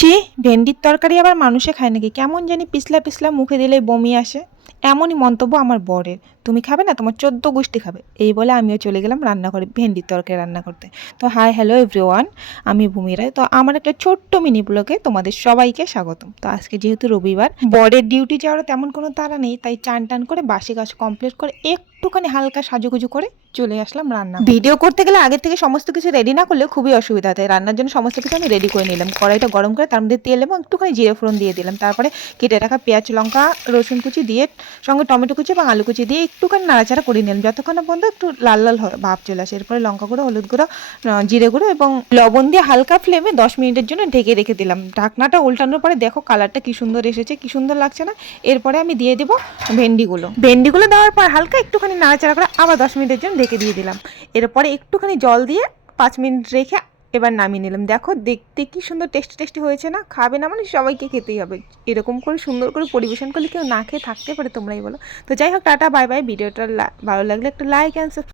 ছি, ভেন্ডির তরকারি আবার মানুষে খায় নাকি? কেমন জানি পিছলা পিছলা, মুখে দিলেই বমি আসে। এমনই মন্তব্য আমার বরের। তুমি খাবে না? তোমার ১৪ গোষ্ঠী খাবে। এই বলে আমিও চলে গেলাম রান্নাঘরে ভেন্ডির তরকারি রান্না করতে। তো হাই হ্যালো এভরিওয়ান, আমি ভূমি রায়। তো আমার একটা ছোট্ট মিনি ব্লগে তোমাদের সবাইকে স্বাগতম। তো আজকে যেহেতু রবিবার, বরের ডিউটি যাওয়ার তেমন কোনো তাড়া নেই, তাই চান টান করে বাসি কাজ কমপ্লিট করে একটুখানি হালকা সাজুগুজু করে চলে আসলাম রান্না। ভিডিও করতে গেলে আগে থেকে সমস্ত কিছু রেডি না করলে খুবই অসুবিধা হয়। রান্নার জন্য সমস্ত কিছু আমি রেডি করে নিলাম। কড়াইটা গরম করে তার মধ্যে তেল এবং একটুখানি জিরে ফোড়ন দিয়ে দিলাম। তারপরে কেটে রাখা পেঁয়াজ, লঙ্কা, রসুন কুচি দিয়ে সঙ্গে টমেটো কুচি এবং আলু কুচি দিয়ে একটুখানি নাড়াচাড়া করে নিলাম যতক্ষণ না পর্যন্ত একটু লাল লাল ভাব চলে আসে। এরপরে লঙ্কা গুঁড়ো, হলুদ গুঁড়ো, জিরে গুঁড়ো এবং লবণ দিয়ে হালকা ফ্লেমে 10 মিনিটের জন্য ঢেকে রেখে দিলাম। ঢাকনাটা উল্টানোর পরে দেখো কালারটা কি সুন্দর এসেছে, কি সুন্দর লাগছে না? এরপরে আমি দিয়ে দেবো ভেন্ডিগুলো দেওয়ার পর হালকা একটুখানি নাড়াচাড়া করে আবার 10 মিনিটের জন্য ঢেকে দিয়ে দিলাম। এরপরে একটুখানি জল দিয়ে 5 মিনিট রেখে এবার নামিয়ে নিলাম। দেখো দেখতে কি সুন্দর টেস্টি টেস্টি হয়েছে না? খাবে না মানে সবাইকে খেতেই হবে। এরকম করে সুন্দর করে পরিবেশন করলে কেউ না খেয়ে থাকতে পারে? তোমরাই বলো। তো যাই হোক, টাটা বাই বাই। ভিডিওটা ভালো লাগলে একটা লাইক অ্যান্ড